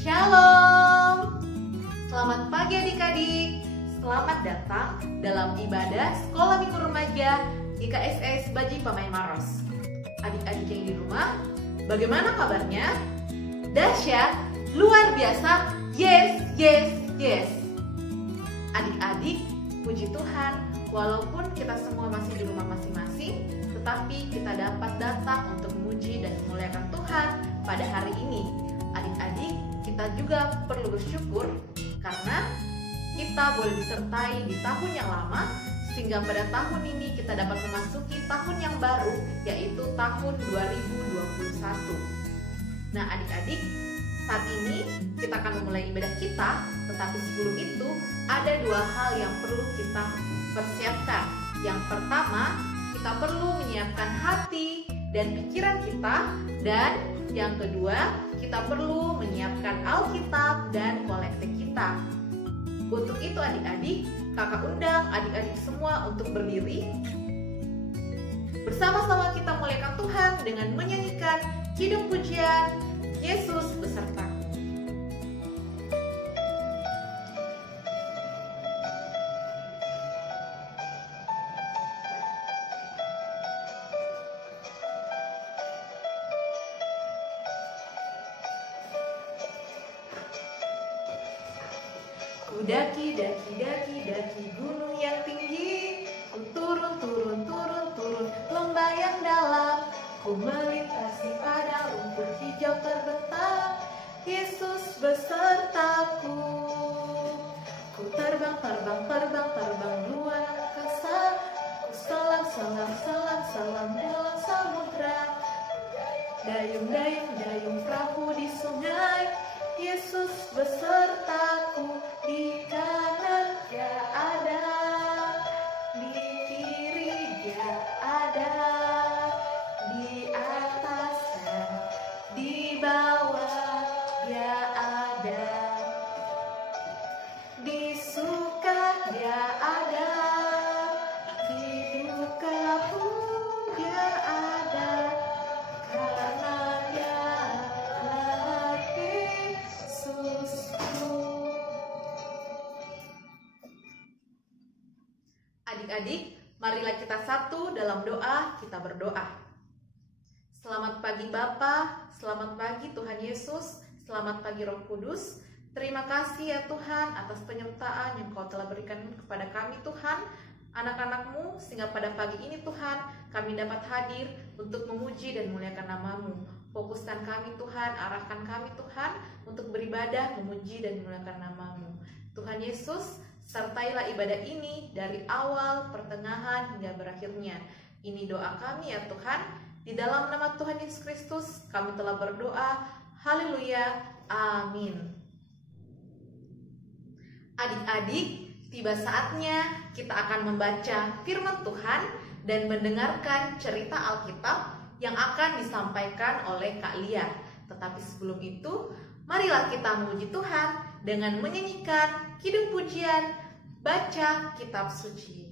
Shalom. Selamat pagi adik-adik. Selamat datang dalam ibadah Sekolah Minggu Remaja IKSS Baji Pamain Maros. Adik-adik yang di rumah, bagaimana kabarnya? Dahsyat, luar biasa, yes, yes, yes. Adik-adik, puji Tuhan, walaupun kita semua masih di rumah masing-masing, tetapi kita dapat datang untuk memuji dan memuliakan Tuhan pada hari ini. Adik-adik, kita juga perlu bersyukur karena kita boleh disertai di tahun yang lama, sehingga pada tahun ini kita dapat memasuki tahun yang baru, yaitu tahun 2021. Nah adik-adik, saat ini kita akan memulai ibadah kita, tetapi sebelum itu ada dua hal yang perlu kita persiapkan. Yang pertama, kita perlu menyiapkan hati dan pikiran kita, dan yang kedua, kita perlu menyiapkan Alkitab dan kolektif kita. Untuk itu adik-adik, kakak undang adik-adik semua untuk berdiri. Bersama-sama kita muliakan Tuhan dengan menyanyikan kidung pujian Yesus besertaku. Ku daki, daki gunung yang tinggi, ku turun, lembah yang dalam, ku melintasi padang rumput hijau terbentang, Yesus besertaku. Ku terbang luar angkasa, ku selam dalam samudra, dayung perahu di sungai, Yesus besertaku. Di kanan Dia ada, di kiri Dia ada, di atas dan di bawah Dia ada, di suka Dia ada, di duka pun Dia ada, karena Dia adalah Yesusku. Adik-adik, marilah kita satu dalam doa, kita berdoa. Selamat pagi Bapa, selamat pagi Tuhan Yesus, selamat pagi Roh Kudus. Terima kasih ya Tuhan atas penyertaan yang Kau telah berikan kepada kami Tuhan, anak-anak-Mu, sehingga pada pagi ini Tuhan, kami dapat hadir untuk memuji dan memuliakan nama-Mu. Fokuskan kami Tuhan, arahkan kami Tuhan untuk beribadah, memuji dan memuliakan nama-Mu. Tuhan Yesus, sertailah ibadah ini dari awal, pertengahan, hingga berakhirnya. Ini doa kami ya Tuhan. Di dalam nama Tuhan Yesus Kristus kami telah berdoa. Haleluya. Amin. Adik-adik, tiba saatnya kita akan membaca firman Tuhan dan mendengarkan cerita Alkitab yang akan disampaikan oleh Kak Lia. Tetapi sebelum itu, marilah kita memuji Tuhan dengan menyanyikan kidung pujian Baca Kitab Suci.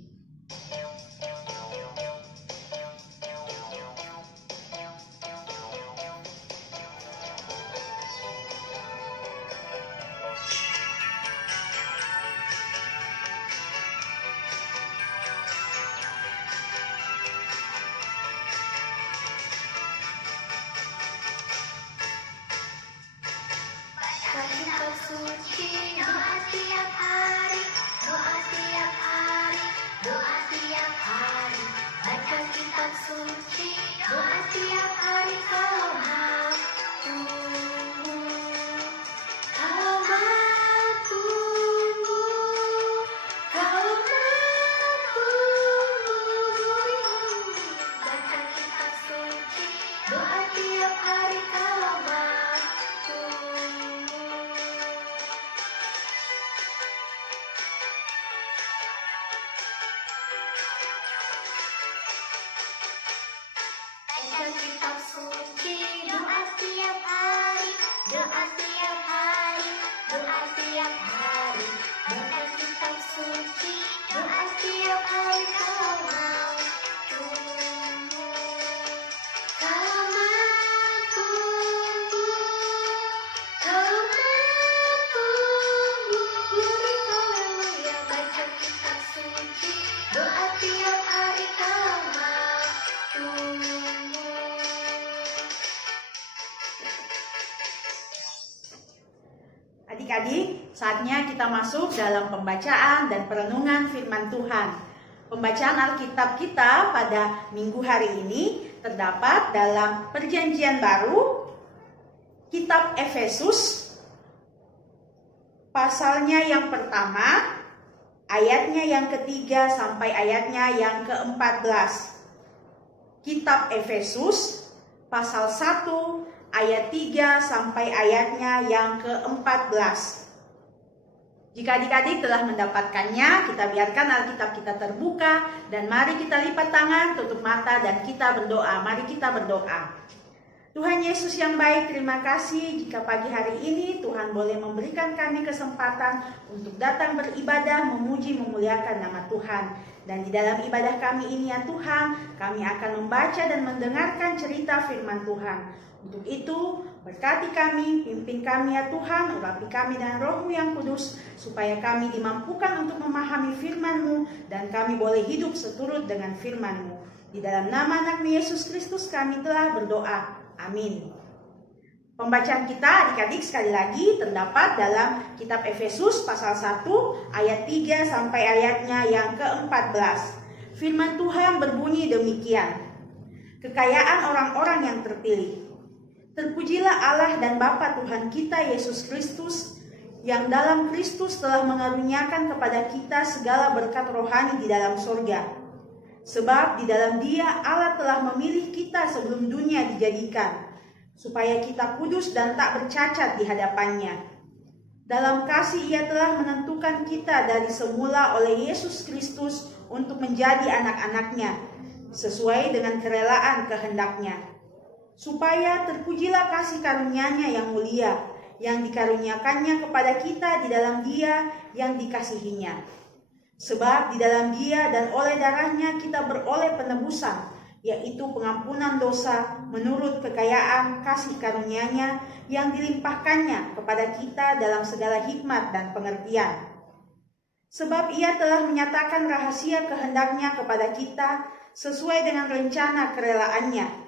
Baca Kitab Suci, doa tiap hari, doa tiap hari, doa tiap hari. Baca Kitab Suci, doa tiap hari kalau mau tumbuh, kalau mau tumbuh, kalau mau tumbuh. Baca Kitab Suci, doa tiap hari kalau mau tumbuh. Baca Kitab Suci, doa tiap hari, doa tiap hari, doa tiap hari. Baca Kitab Suci, doa tiap hari kalau mau tumbuh, kalau mau tumbuh, kalau mau Adik-adik, saatnya kita masuk dalam pembacaan dan perenungan firman Tuhan. Pembacaan Alkitab kita pada minggu hari ini terdapat dalam Perjanjian Baru, Kitab Efesus, pasalnya yang pertama, ayatnya yang ketiga sampai ayatnya yang ke-14. Kitab Efesus, pasal 1, ayat 3 sampai ayatnya yang ke-14. Jika adik-adik telah mendapatkannya, kita biarkan Alkitab kita terbuka dan mari kita lipat tangan, tutup mata dan kita berdoa. Mari kita berdoa. Tuhan Yesus yang baik, terima kasih jika pagi hari ini Tuhan boleh memberikan kami kesempatan untuk datang beribadah, memuji, memuliakan nama Tuhan. Dan di dalam ibadah kami ini ya Tuhan, kami akan membaca dan mendengarkan cerita firman Tuhan. Untuk itu, berkati kami, pimpin kami ya Tuhan, urapi kami dengan Roh-Mu yang kudus, supaya kami dimampukan untuk memahami firman-Mu, dan kami boleh hidup seturut dengan firman-Mu. Di dalam nama anak-Mu Yesus Kristus kami telah berdoa. Amin. Pembacaan kita adik-adik sekali lagi terdapat dalam Kitab Efesus pasal 1 ayat 3 sampai ayatnya yang ke-14. Firman Tuhan berbunyi demikian. Kekayaan orang-orang yang terpilih. Terpujilah Allah dan Bapa Tuhan kita Yesus Kristus, yang dalam Kristus telah mengaruniakan kepada kita segala berkat rohani di dalam sorga. Sebab di dalam Dia Allah telah memilih kita sebelum dunia dijadikan, supaya kita kudus dan tak bercacat di hadapannya. Dalam kasih Ia telah menentukan kita dari semula oleh Yesus Kristus untuk menjadi anak-anak-Nya, sesuai dengan kerelaan kehendak-Nya. Supaya terpujilah kasih karunia-Nya yang mulia, yang dikaruniakannya kepada kita di dalam Dia yang dikasihinya. Sebab di dalam Dia dan oleh darah-Nya kita beroleh penebusan, yaitu pengampunan dosa menurut kekayaan kasih karunia-Nya yang dilimpahkannya kepada kita dalam segala hikmat dan pengertian. Sebab Ia telah menyatakan rahasia kehendak-Nya kepada kita sesuai dengan rencana kerelaannya,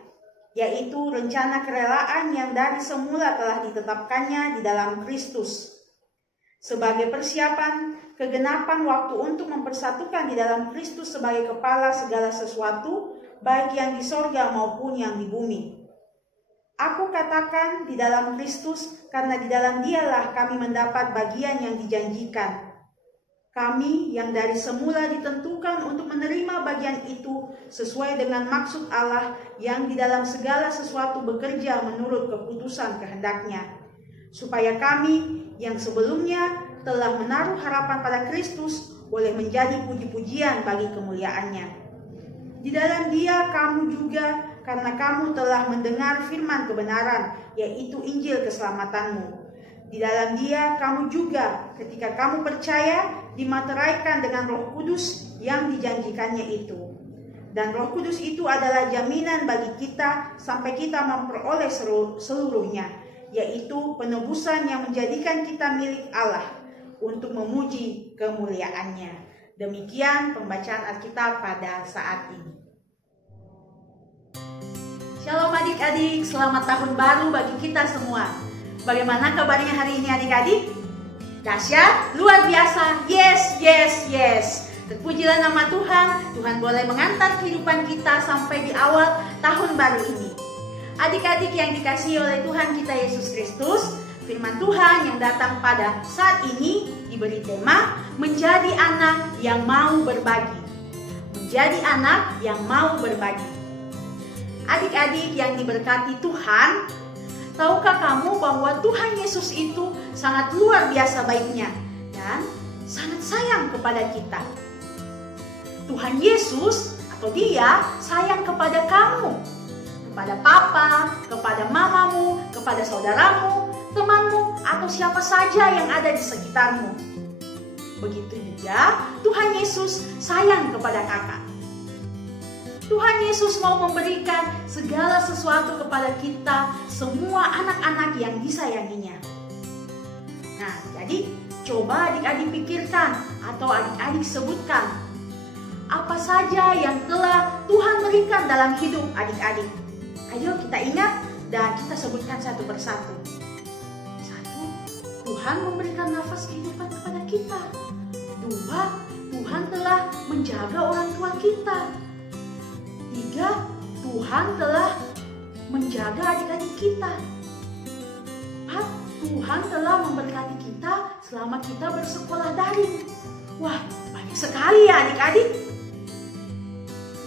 yaitu rencana kerelaan yang dari semula telah ditetapkannya di dalam Kristus, sebagai persiapan kegenapan waktu untuk mempersatukan di dalam Kristus sebagai kepala segala sesuatu, baik yang di sorga maupun yang di bumi. Aku katakan di dalam Kristus, karena di dalam Dialah kami mendapat bagian yang dijanjikan. Kami yang dari semula ditentukan untuk menerima bagian itu sesuai dengan maksud Allah yang di dalam segala sesuatu bekerja menurut keputusan kehendak-Nya, supaya kami yang sebelumnya telah menaruh harapan pada Kristus boleh menjadi puji-pujian bagi kemuliaan-Nya. Di dalam Dia kamu juga, karena kamu telah mendengar firman kebenaran, yaitu Injil keselamatanmu. Di dalam Dia kamu juga, ketika kamu percaya, dimateraikan dengan Roh Kudus yang dijanjikannya itu. Dan Roh Kudus itu adalah jaminan bagi kita sampai kita memperoleh seluruhnya, yaitu penebusan yang menjadikan kita milik Allah untuk memuji kemuliaan-Nya. Demikian pembacaan Alkitab pada saat ini. Shalom adik-adik, selamat tahun baru bagi kita semua. Bagaimana kabarnya hari ini adik-adik? Dahsyat, luar biasa, yes, yes, yes. Terpujilah nama Tuhan, Tuhan boleh mengantar kehidupan kita sampai di awal tahun baru ini. Adik-adik yang dikasihi oleh Tuhan kita Yesus Kristus, firman Tuhan yang datang pada saat ini diberi tema menjadi anak yang mau berbagi. Menjadi anak yang mau berbagi. Adik-adik yang diberkati Tuhan, tahukah kamu bahwa Tuhan Yesus itu sangat luar biasa baiknya dan sangat sayang kepada kita. Tuhan Yesus atau Dia sayang kepada kamu, kepada papa, kepada mamamu, kepada saudaramu, temanmu, atau siapa saja yang ada di sekitarmu. Begitu juga Tuhan Yesus sayang kepada kakak. Tuhan Yesus mau memberikan segala sesuatu kepada kita, semua anak-anak yang disayanginya. Nah, jadi coba adik-adik pikirkan atau adik-adik sebutkan apa saja yang telah Tuhan berikan dalam hidup adik-adik. Ayo kita ingat dan kita sebutkan satu persatu. Satu, Tuhan memberikan nafas kehidupan kepada kita. 2, Tuhan telah menjaga orang tua kita. 3, Tuhan telah menjaga adik-adik kita. 4, Tuhan telah memberkati kita selama kita bersekolah daring. Wah, banyak sekali ya adik-adik.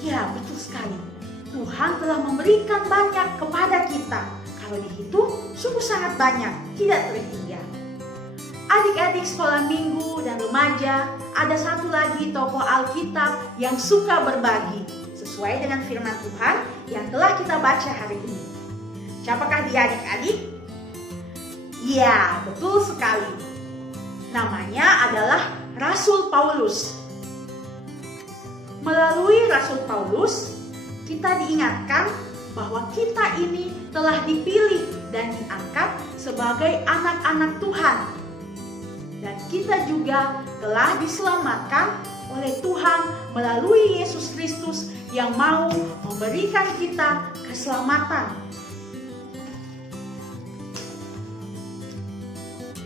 Ya, betul sekali. Tuhan telah memberikan banyak kepada kita. Kalau dihitung, sungguh sangat banyak, tidak terhingga. Adik-adik sekolah minggu dan remaja, ada satu lagi tokoh Alkitab yang suka berbagi, sesuai dengan firman Tuhan yang telah kita baca hari ini. Siapakah dia adik-adik? Ya, betul sekali. Namanya adalah Rasul Paulus. Melalui Rasul Paulus, kita diingatkan bahwa kita ini telah dipilih dan diangkat sebagai anak-anak Tuhan. Dan kita juga telah diselamatkan oleh Tuhan melalui Yesus Kristus yang mau memberikan kita keselamatan.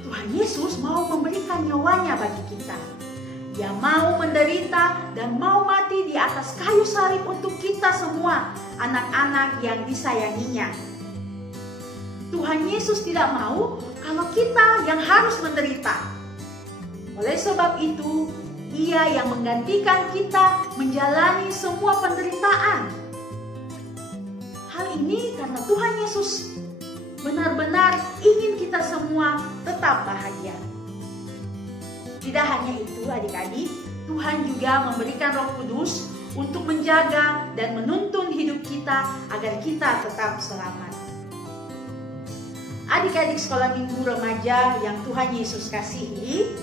Tuhan Yesus mau memberikan nyawanya bagi kita. Dia mau menderita dan mau mati di atas kayu salib untuk kita semua, anak-anak yang disayanginya. Tuhan Yesus tidak mau kalau kita yang harus menderita. Oleh sebab itu, Ia yang menggantikan kita menjalani semua penderitaan. Hal ini karena Tuhan Yesus benar-benar ingin kita semua tetap bahagia. Tidak hanya itu adik-adik, Tuhan juga memberikan Roh Kudus untuk menjaga dan menuntun hidup kita agar kita tetap selamat. Adik-adik sekolah minggu remaja yang Tuhan Yesus kasihi,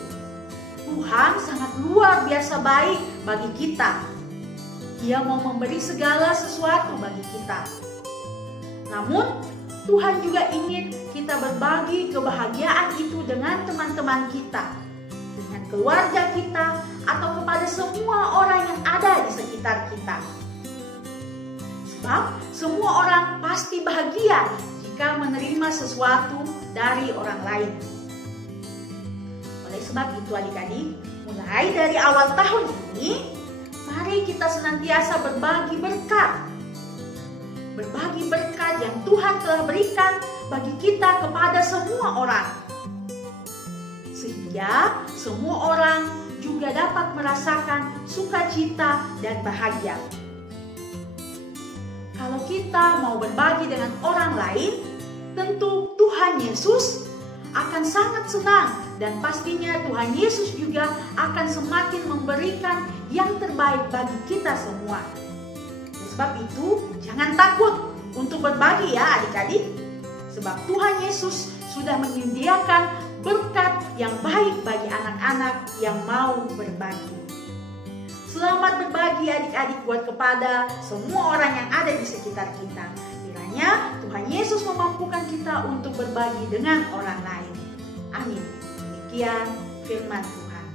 Tuhan sangat luar biasa baik bagi kita. Dia mau memberi segala sesuatu bagi kita. Namun, Tuhan juga ingin kita berbagi kebahagiaan itu dengan teman-teman kita, dengan keluarga kita, atau kepada semua orang yang ada di sekitar kita. Sebab semua orang pasti bahagia jika menerima sesuatu dari orang lain. Oleh sebab itu adik-adik, mulai dari awal tahun ini, mari kita senantiasa berbagi berkat. Berbagi berkat yang Tuhan telah berikan bagi kita kepada semua orang. Sehingga semua orang juga dapat merasakan sukacita dan bahagia. Kalau kita mau berbagi dengan orang lain, tentu Tuhan Yesus akan sangat senang dan pastinya Tuhan Yesus juga akan semakin memberikan yang terbaik bagi kita semua. Sebab itu, jangan takut untuk berbagi ya adik-adik. Sebab Tuhan Yesus sudah menyediakan berkat yang baik bagi anak-anak yang mau berbagi. Selamat berbagi adik-adik buat kepada semua orang yang ada di sekitar kita. Kiranya Tuhan Yesus memampukan kita untuk berbagi dengan orang lain. Amin. Demikian firman Tuhan.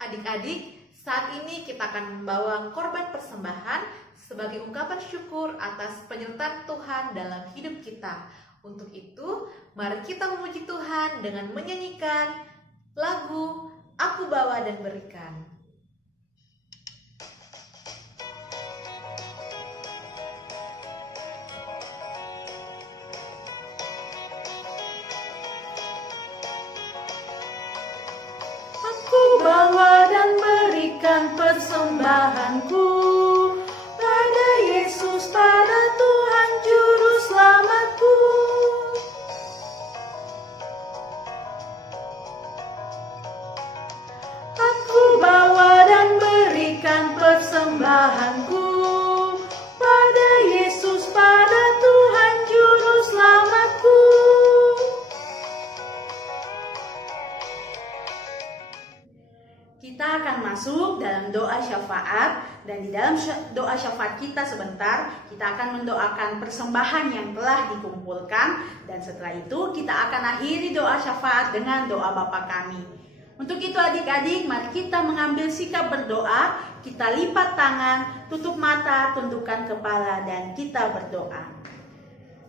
Adik-adik, saat ini kita akan membawa korban persembahan sebagai ungkapan syukur atas penyertaan Tuhan dalam hidup kita. Untuk itu, mari kita memuji Tuhan dengan menyanyikan lagu Aku Bawa dan Berikan. Aku bawa dan berikan persembahanku pada Yesus, pada Tuhan Juru Selamatku. Aku bawa dan berikan persembahanku pada Yesus, pada Tuhan Juru Selamatku. Kita akan masuk dalam doa syafaat, dan di dalam doa syafaat kita sebentar kita akan mendoakan persembahan yang telah dikumpulkan, dan setelah itu kita akan akhiri doa syafaat dengan doa Bapa kami. Untuk itu adik-adik, mari kita mengambil sikap berdoa, kita lipat tangan, tutup mata, tundukkan kepala, dan kita berdoa.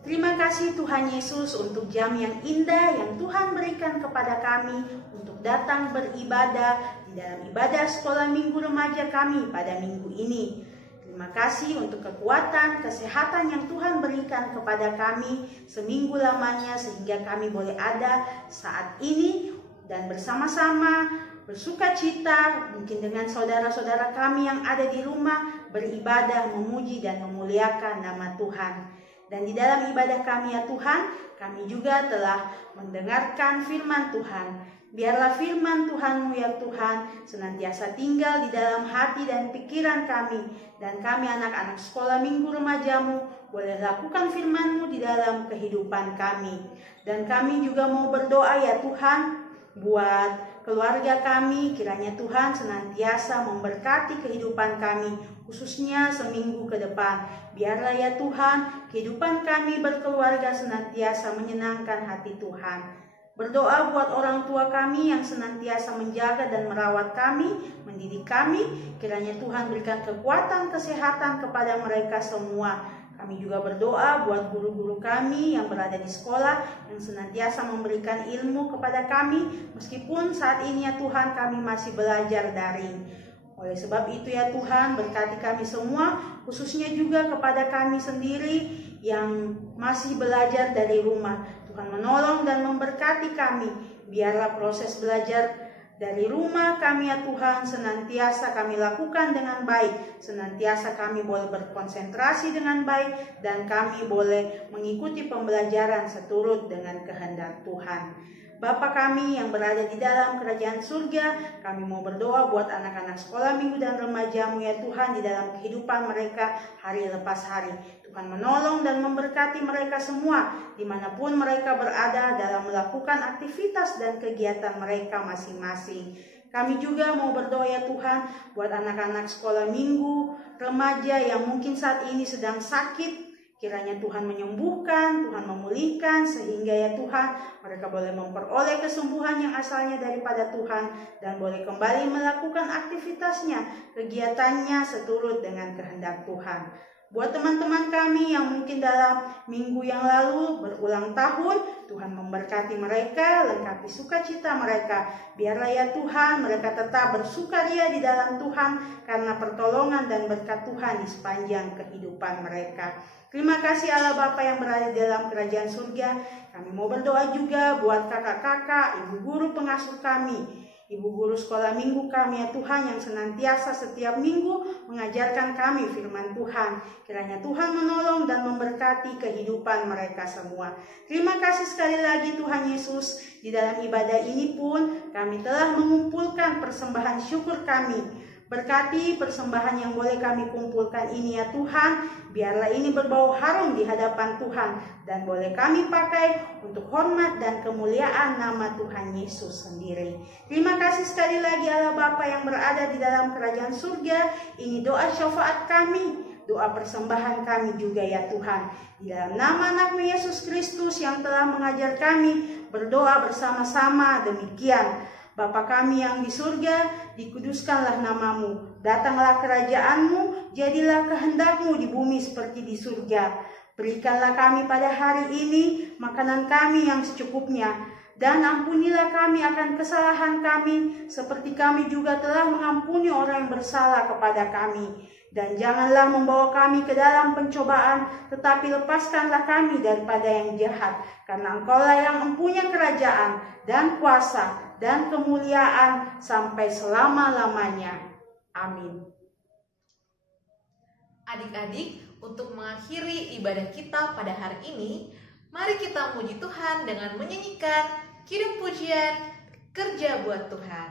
Terima kasih Tuhan Yesus untuk jam yang indah yang Tuhan berikan kepada kami untuk datang beribadah di dalam ibadah sekolah minggu remaja kami pada minggu ini. Terima kasih untuk kekuatan, kesehatan yang Tuhan berikan kepada kami seminggu lamanya sehingga kami boleh ada saat ini dan bersama-sama bersuka cita mungkin dengan saudara-saudara kami yang ada di rumah beribadah, memuji dan memuliakan nama Tuhan. Dan di dalam ibadah kami ya Tuhan, kami juga telah mendengarkan firman Tuhan. Biarlah firman Tuhan-Mu ya Tuhan senantiasa tinggal di dalam hati dan pikiran kami. Dan kami anak-anak sekolah minggu remaja-Mu boleh lakukan firman-Mu di dalam kehidupan kami. Dan kami juga mau berdoa ya Tuhan buat keluarga kami, kiranya Tuhan senantiasa memberkati kehidupan kami, khususnya seminggu ke depan. Biarlah ya Tuhan, kehidupan kami berkeluarga senantiasa menyenangkan hati Tuhan. Berdoa buat orang tua kami yang senantiasa menjaga dan merawat kami, mendidik kami. Kiranya Tuhan berikan kekuatan, kesehatan kepada mereka semua. Kami juga berdoa buat guru-guru kami yang berada di sekolah yang senantiasa memberikan ilmu kepada kami. Meskipun saat ini ya Tuhan kami masih belajar daring. Oleh sebab itu ya Tuhan berkati kami semua, khususnya juga kepada kami sendiri yang masih belajar dari rumah. Tuhan menolong dan memberkati kami. Biarlah proses belajar dari rumah kami ya Tuhan senantiasa kami lakukan dengan baik. Senantiasa kami boleh berkonsentrasi dengan baik dan kami boleh mengikuti pembelajaran seturut dengan kehendak Tuhan. Bapa kami yang berada di dalam kerajaan surga, kami mau berdoa buat anak-anak sekolah minggu dan remaja-Mu ya Tuhan di dalam kehidupan mereka hari lepas hari. Tuhan menolong dan memberkati mereka semua dimanapun mereka berada dalam melakukan aktivitas dan kegiatan mereka masing-masing. Kami juga mau berdoa ya Tuhan buat anak-anak sekolah minggu, remaja yang mungkin saat ini sedang sakit. Kiranya Tuhan menyembuhkan, Tuhan memulihkan, sehingga ya Tuhan mereka boleh memperoleh kesembuhan yang asalnya daripada Tuhan dan boleh kembali melakukan aktivitasnya, kegiatannya seturut dengan kehendak Tuhan. Buat teman-teman kami yang mungkin dalam minggu yang lalu berulang tahun, Tuhan memberkati mereka, lengkapi sukacita mereka. Biarlah ya Tuhan mereka tetap bersukaria di dalam Tuhan karena pertolongan dan berkat Tuhan di sepanjang kehidupan mereka. Terima kasih Allah Bapa yang berada di dalam kerajaan surga. Kami mau berdoa juga buat kakak-kakak, ibu guru pengasuh kami, ibu guru sekolah minggu kami ya Tuhan yang senantiasa setiap minggu mengajarkan kami firman Tuhan. Kiranya Tuhan menolong dan memberkati kehidupan mereka semua. Terima kasih sekali lagi Tuhan Yesus. Di dalam ibadah ini pun kami telah mengumpulkan persembahan syukur kami. Berkati persembahan yang boleh kami kumpulkan ini ya Tuhan. Biarlah ini berbau harum di hadapan Tuhan. Dan boleh kami pakai untuk hormat dan kemuliaan nama Tuhan Yesus sendiri. Terima kasih sekali lagi Allah Bapa yang berada di dalam kerajaan surga. Ini doa syafaat kami, doa persembahan kami juga ya Tuhan. Di dalam nama anak-Mu Yesus Kristus yang telah mengajar kami berdoa bersama-sama demikian. Bapa kami yang di surga, dikuduskanlah nama-Mu. Datanglah kerajaan-Mu, jadilah kehendak-Mu di bumi seperti di surga. Berikanlah kami pada hari ini makanan kami yang secukupnya. Dan ampunilah kami akan kesalahan kami, seperti kami juga telah mengampuni orang yang bersalah kepada kami. Dan janganlah membawa kami ke dalam pencobaan, tetapi lepaskanlah kami daripada yang jahat. Karena Engkau-lah yang mempunyai kerajaan dan kuasa dan kemuliaan sampai selama-lamanya. Amin. Adik-adik, untuk mengakhiri ibadah kita pada hari ini, mari kita memuji Tuhan dengan menyanyikan kidung pujian Kerja Buat Tuhan.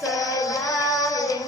Selalu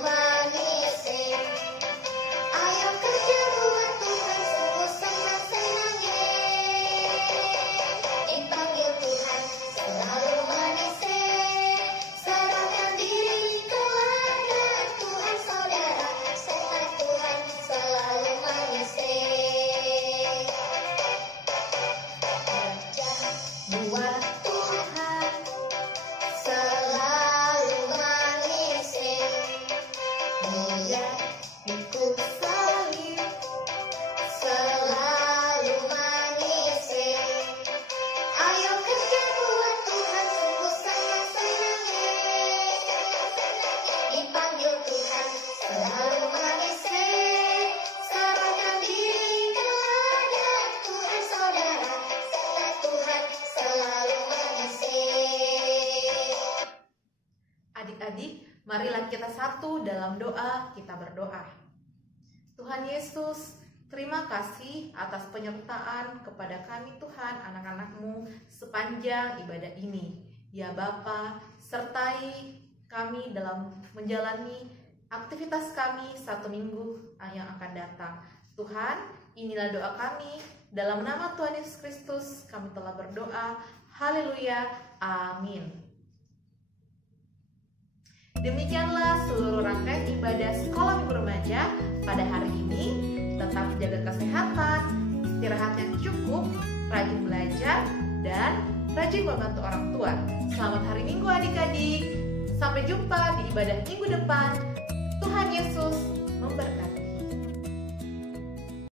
kita satu dalam doa, kita berdoa. Tuhan Yesus, terima kasih atas penyertaan kepada kami Tuhan, anak-anak-Mu sepanjang ibadah ini. Ya Bapa, sertai kami dalam menjalani aktivitas kami 1 minggu yang akan datang. Tuhan, inilah doa kami. Dalam nama Tuhan Yesus Kristus kami telah berdoa. Haleluya. Amin. Demikianlah seluruh rangkaian ibadah Sekolah Minggu Remaja pada hari ini. Tetap jaga kesehatan, istirahat yang cukup, rajin belajar, dan rajin membantu orang tua. Selamat hari Minggu adik-adik. Sampai jumpa di ibadah minggu depan. Tuhan Yesus memberkati.